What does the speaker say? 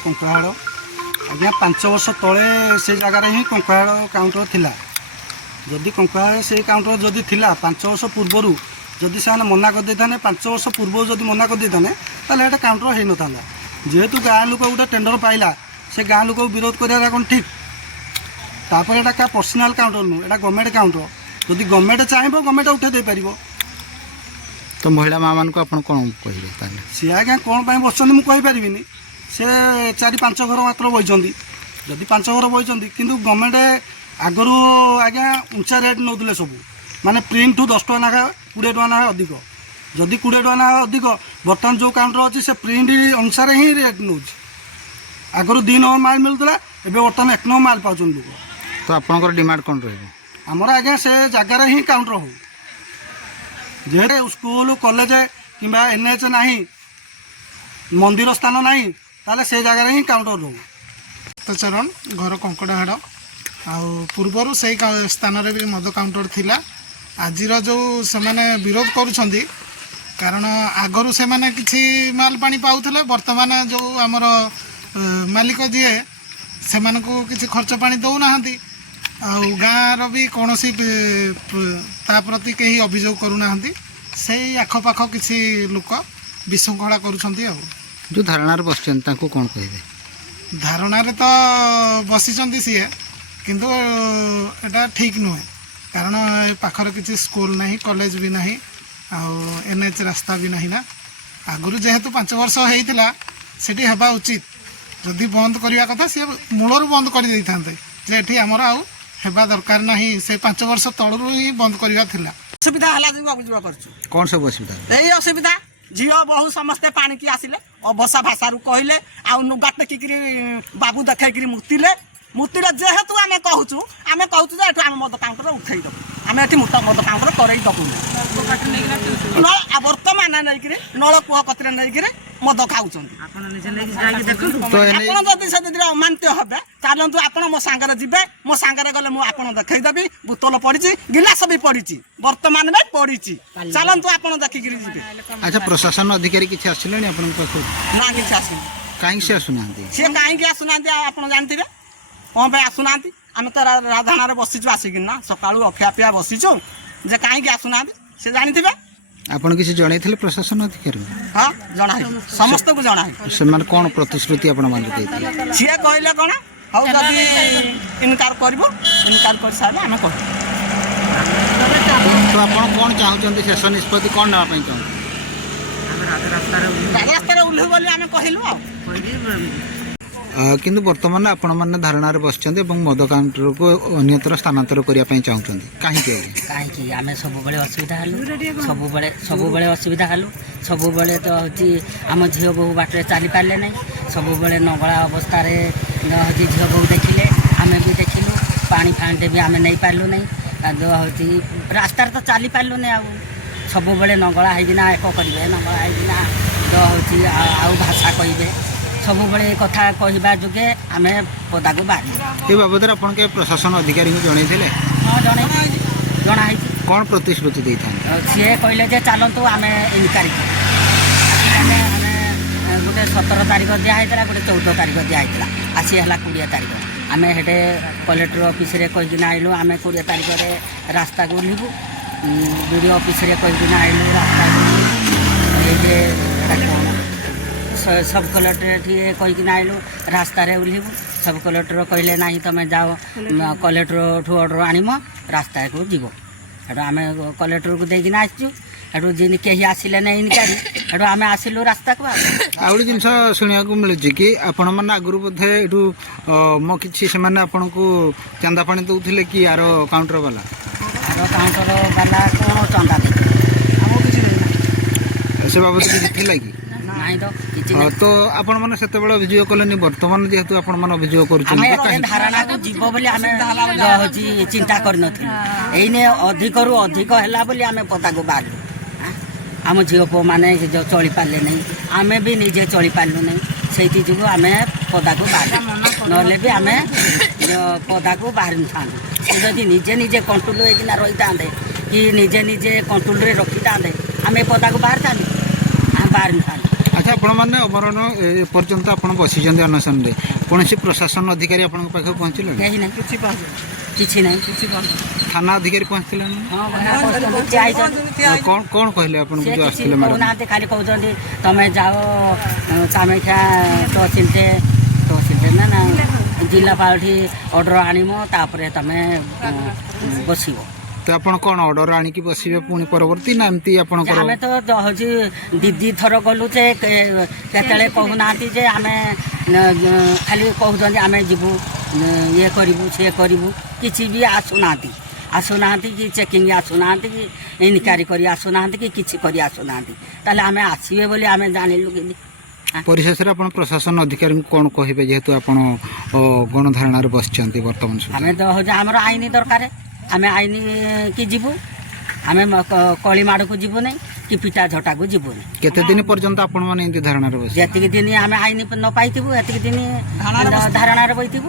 कंकड़ाहाड़ आज्ञा 5 वर्ष तले से जगार ही कंकड़ाहाड़ काउंटर थिला जदि कंकड़ाहाड़ से काउंटर जदि थिला 5 वर्ष पूर्वर जदि से मना कर देते 5 वर्ष पूर्व जदि मना कर देते ताले काउंटर हो न था जेहेतु गाँ लोक गोटे टेंडर पाइला से गाँ लोक विरोध करा कौन ठीक तापर एटा क्या पर्सनाल काउंटर नु एटा गवर्नमेंट काउंटर जदि गवर्नमेंट चाहिए गवर्नमेंट उठे दे पारिबो। तो महिला माँ मान को आपन कौन कहे सी आज्ञा कौन बसुँच मुझे पारिनी से 4-5 घर मात्र बही जदि 5 घर बही किंतु गवर्नमेंट आगरू आज्ञा उंचा रेट नौले सब माने प्रिंट ठू 10 टका नाखा 20 टका नाखा अधिक जदि 20 टका नाखा अधिक बर्तमान जो काउंटर अच्छी से प्रिंट अनुसार ही रेट नौ आगरू 2 नंबर माल मिलूला एवं बर्तमान 1 नंबर माल पाँच लोग। तो आपंकर डिमांड कौन रही आमर आज्ञा से जगार ही काउंटर हो जेहे स्कूल कॉलेज कि NH ना मंदिर स्थान ना ताले से जगार ही काउंटर रो तो चरण घर कंकड़ाहाड़ पूर्वर से स्थान भी मद काउंटर थिला आजिर जो से विरोध करुँच कारण आगरू से किसी माल पानी पाऊले वर्तमान जो आमर मालिक जीए से किसी खर्च पानी दौना गाँव भी कौन प्रति कहीं अभियोग करूना से आखपाख किसी लोक विशृंखला करुँच जो धारणा बस कौन कहे धारणार तो बसी सीए किंतु एटा ठीक नुहे कारण पाखर किसी स्कूल ना कॉलेज भी ना NH रास्ता भी ना आगुरी जेहेतु 5 वर्ष होता सेठी हेबा उचित जदि बंद करने कथा सी मूलर बंद कर देते आमर आउ हेबा दरकार ना से 5 वर्ष तलू ही बंद करवा असुविधा है कौन सब असुविधा यही असुविधा झील बहु समस्ते पानी की आसिले और बसा भाषा कहले आुगा टेकिकी बाबू देखी मुतिले जेहेतु आम कहूँ आम कहूँ आम मद काउंटर उठेदेव आम ये मद काउंटर करईदेवु बर्तमान नहीं नलकूह कतिर नहीं मद खाऊँ जदि अमान्य हे चलतु आप मो सांगे जी मो सांगे गले मुझे देखईदेवी बोतल पड़ी गिलास भी पड़ी बर्तमान भी पड़ी चलतु आप देखिक जी। अच्छा प्रशासन अधिकारी किसी आसिले ना कि आस कहीं से आसुना सी कहीं आसुना आप जानते कौन पे आसुना आम तो राधाना बसीचु आसिकना सका अखिया बसीचु जे कहीं आसुना से जानी आपन किसी जड़े प्रशासन अधिकारी हाँ जना समस्त को जना से कौन प्रतिश्रुति आपण मान सी कहले कौन हाँ जदि इनकार कर कर सारे आम कह तो आप कौन चाहते शेष निष्पत्ति कौन नापी चाहते रास्तार ओह्लू बोली आम कहलु किंतु वर्तमान आपण मैंने धारणा बस मद काउंटर को अन्यत्र स्थानांतर करने चाहते कहीं आम सब असुविधा सब असुविधा हलु सब तो हूँ आम झील बहु बाटे चली पारे ना सब नगला अवस्था हूँ झील बहु देखिले आम भी देखिलु पानी फांडे भी आम नहीं पार्लु ना हूँ रास्तार तो चली पार्लु ना सब नगला होना एक करेंगे नगला होना हूँ आउ भाषा कहे सब कथा कहवा जोगे आम पदा को बाहर ये बाबद आप प्रशासन अधिकारी को जन हाँ जनाई कौन प्रतिश्रुति दे सी कहले चलतु आम इनक्वारी गोटे 17 तारीख दिखाई गोटे 14 तारीख दिखाई आसी है 20 तारीख आम हेटे कलेक्टर ऑफिस रे कहीकिना आइलु आम 20 तारीख रास्ता को ओह्लू BDO ऑफिस रे कहीकिना आइलु रास्ता सब कलेक्टर कहीकिना आइलु रास्ता रे ओह्लू सब कलेक्टर कहले ना तुम जाओ कलेक्टर ठू ऑर्डर आनिम रास्ता को जीव हेटू आम कलेक्टर को देकिना आसचु हेटू जिन कहीं आसिले ना इनक्वारी हेटू आम आसिलु रास्ता को आ गोटे जिन शुणा मिलूँ कि आपण मैंने आगुरी बोधे यू मो कि आपन को चंदा पानी दौले कि यार काउंटर वाला कौन चंदा से बाबद किसी थी कि तो आपण मैंने से अभियोग कले बर्तमान जेहेतु आपण मैंने अभियोग कर धारणा को जीव बोली आम चिंता करने अधिक रु अधिक है आम पदा को बाहर आम झील पुओ मैंने जो चली पारे नहीं आम भी निजे चली पार्लु नहीं से जो आम पदा को बाहर ना भी आम पदा को बाहर था जदि निजे निजे कंट्रोल होना रही था कि निजे निजे कंट्रोल रखी था आम पदा को बाहर था बाहर था। ଆଚ୍ଛା ଆପଣମାନେ ଅମରଣ ଏପର୍ଯ୍ୟନ୍ତ ଆପଣ ବସିଛନ୍ତି ଅନଶନରେ କୌଣସି ପ୍ରଶାସନ ଅଧିକାରୀ ଆପଣଙ୍କ ପାଖକୁ ପହଞ୍ଚିଲେ କେହି ନାହିଁ କିଛି ନାହିଁ ଥାନା ଅଧିକାରୀ ପହଞ୍ଚିଥିଲେ ନା? ହଁ ଠିଆ ହେଇଛନ୍ତି କ'ଣ କହିଲେ ଆପଣଙ୍କୁ ସେ ଯେଉଁ କିଛି ଆସିଥିଲେ ମ୍ୟାଡ଼ାମ୍? କହୁନାହାନ୍ତି ଖାଲି କହୁଛନ୍ତି ତମେ ଯାଅ କାମାକ୍ଷା ତହସିଲରେ ନା ଜିଲ୍ଲାପାଳଠି ଅର୍ଡ଼ର ଆଣିବ ତାପରେ ତମେ ବସିବ। ତ ଆପଣ କ'ଣ ଅର୍ଡ଼ର ଆଣିକି ବସିବେ ପୁଣି ପରବର୍ତ୍ତୀ ନା ଏମିତି ଆପଣଙ୍କର? ଆମେ ତ ହେଉଛି ଦି ଥର ଗଲୁ ଯେ କେତେବେଳେ କହୁନାହାନ୍ତି ଯେ ଆମେ ଖାଲି କହୁଛନ୍ତି ଆମେ ଯିବୁ ଇଏ କରିବୁ ସିଏ କରିବୁ କିଛି ବି ଆସୁନାହାନ୍ତି କି ଚେକିଂ ଆସୁନାହାନ୍ତି କି ଇନକ୍ୱାରି କରି ଆସୁନାହାନ୍ତି କି କିଛି କରି ଆସୁନାହାନ୍ତି। ତାହେଲେ ଆମେ ଆସିବେ ବୋଲି ଆମେ ଜାଣିଲୁ କେମିତି? ପରିଶେଷରେ ଆପଣ ପ୍ରଶାସନ ଅଧିକାରୀଙ୍କୁ କ'ଣ କହିବେ ଯେହେତୁ ଆପଣ ଗଣଧାରଣାରେ ବସିଛନ୍ତି ବର୍ତ୍ତମାନ ସୁଦ୍ଧା? ଆମେ ତ ହେଉଛି ଆମର ଆଇନ ଦରକାର ଆମେ ଆଇନ କି ଯିବୁ ଆମେ କଳି ମାଡ଼କୁ ଯିବୁନି କି ପିଟା ଝଟାକୁ ଯିବୁନି। କେତେ ଦିନ ପର୍ଯ୍ୟନ୍ତ ଆପଣମାନେ ଏମିତି ଧାରଣାରେ ବସିବେ? ଯେତିକି ଦିନ ଆମେ ଆଇନ ନ ପାଇଥିବୁ ଏତିକି ଦିନ ଧାରଣାରେ ବସିଥିବୁ।